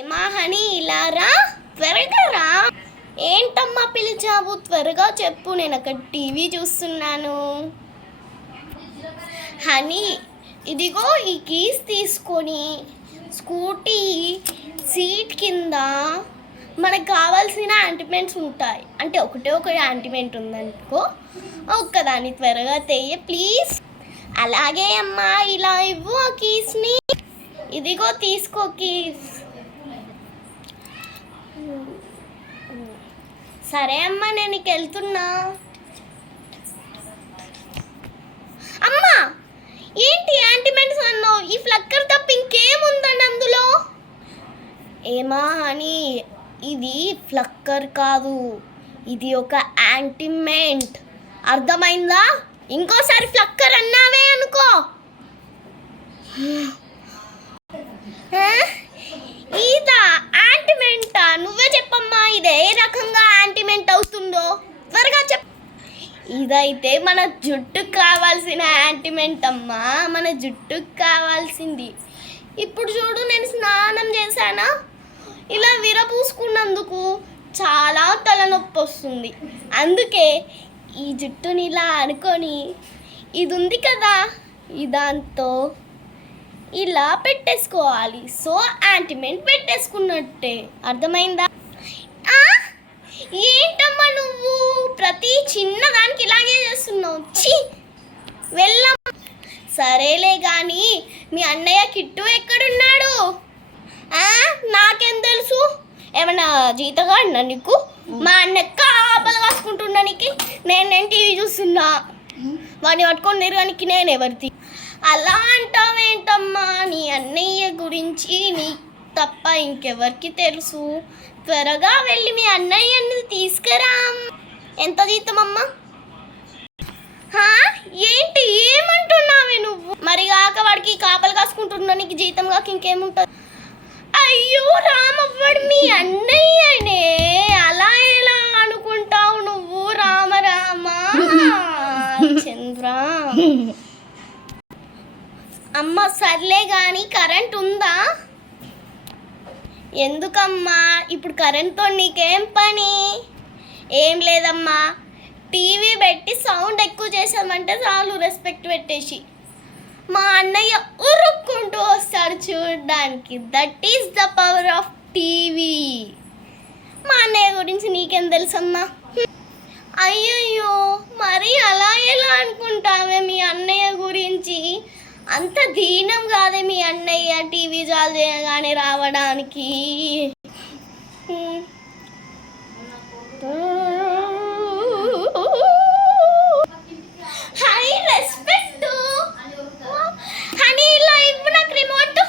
ఏమా హనీ ఇలా రా, త్వరగా రా. ఏంటమ్మా పిలిచావు? త్వరగా చెప్పు, నేను అక్కడ టీవీ చూస్తున్నాను. హనీ, ఇదిగో ఈ కీస్ తీసుకొని స్కూటీ సీట్ కింద మనకు కావాల్సిన యాంటిమెంట్స్ ఉంటాయి. అంటే ఒకటే ఒక యాంటిమెంట్ ఉందనుకో, ఒక్కదాన్ని త్వరగా తెయ్య ప్లీజ్. అలాగే అమ్మా, ఇలా ఇవ్వు ఆ కీస్ని. ఇదిగో తీసుకో కీస్. సరే అమ్మా, నేను వెళ్తున్నా. అమ్మా, ఏంటి యాంటిమెంట్స్ అన్నావు? ఈ ఫ్లక్కర్ తప్ప ఇంకేముందండి అందులో? ఏమా అని, ఇది ఫ్లక్కర్ కాదు, ఇది ఒక యాంటిమెంట్. అర్థమైందా? ఇంకోసారి ఫ్లక్కర్ అన్నావే అనుకో. ఇదా యాంటిమెంటా? నువ్వే చెప్పమ్మా, ఇది ఏ రకంగా యాంటిమెంట్ అవుతుందో త్వరగా చెప్పు. ఇదైతే మన జుట్టుకు కావాల్సిన యాంటిమెంట్ అమ్మా, మన జుట్టుకు కావాల్సింది. ఇప్పుడు చూడు, నేను స్నానం చేశానా, ఇలా విరపూసుకున్నందుకు చాలా తలనొప్పి వస్తుంది. అందుకే ఈ జుట్టుని ఇలా అనుకొని, ఇది ఉంది కదా, ఈ దాంతో ఇలా పెట్టేసుకోవాలి. సో యాంటిమెంట్ పెట్టేసుకున్నట్టే. అర్థమైందా? ఏంటమ్మా నువ్వు ప్రతి చిన్నదానికి ఇలాగే చేస్తున్నావు? ఛీ, వెళ్ళమ్మా. సరేలే కానీ మీ అన్నయ్య కిట్టు ఎక్కడున్నాడు? నాకేం తెలుసు? ఏమన్నా జీతగాడినా నీకు? మా అన్న కాపలు కాసుకుంటున్నానికి నేను టీవీ చూస్తున్నా. వాడిని పట్టుకొని తిరగడానికి నేను ఎవరిది? అలా అంటావేంటమ్మా? నీ అన్నయ్య గురించి నీ తప్ప ఇంకెవరికి తెలుసు? త్వరగా వెళ్ళి మీ అన్నయ్యని తీసుకురా. ఎంత జీతమమ్మా? ఏంటి ఏమంటున్నావే నువ్వు? మరి కాక వాడికి కాపలు కాసుకుంటున్నా, నీకు జీతం కాక ఇంకేముంటుంది? అయ్యో రామవ్వడు మీ అన్నయ్యనే, అలా ఎలా అనుకుంటావు నువ్వు? రామ రామ చంద్ర. అమ్మ సర్లే కానీ కరెంట్ ఉందా? ఎందుకమ్మా ఇప్పుడు కరెంట్తో నీకేం పని? ఏం లేదమ్మా, టీవీ పెట్టి సౌండ్ ఎక్కువ చేసామంటే చాలు, రెస్పెక్ట్ పెట్టేసి మా అన్నయ్య ఉరుక్కుంటూ వస్తాడు చూడడానికి. That is the power of TV. మా అన్నయ్య గురించి నీకేం తెలుసమ్మా? అయ్యయ్యో, మరి అలా ఎలా అనుకుంటావే మీ అన్నయ్య గురించి? అంత దీనం కాదే మీ అన్నయ్య టీవీ చాలు చేయగానే రావడానికి. హై రెస్పెక్ట్ హనీ, ఇలా ఇవ్వు నాకు రిమోట్.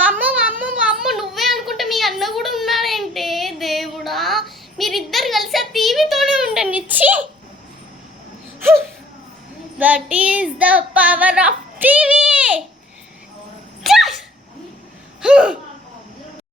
వమ్ము వమ్ము వమ్ము, నువ్వే అనుకుంటే మీ అన్న కూడా ఉన్నాడంటే దేవుడా. మీరిద్దరు కలిసి ఆ టీవీతోనే ఉండండి. ఛీ, that is the power of TV.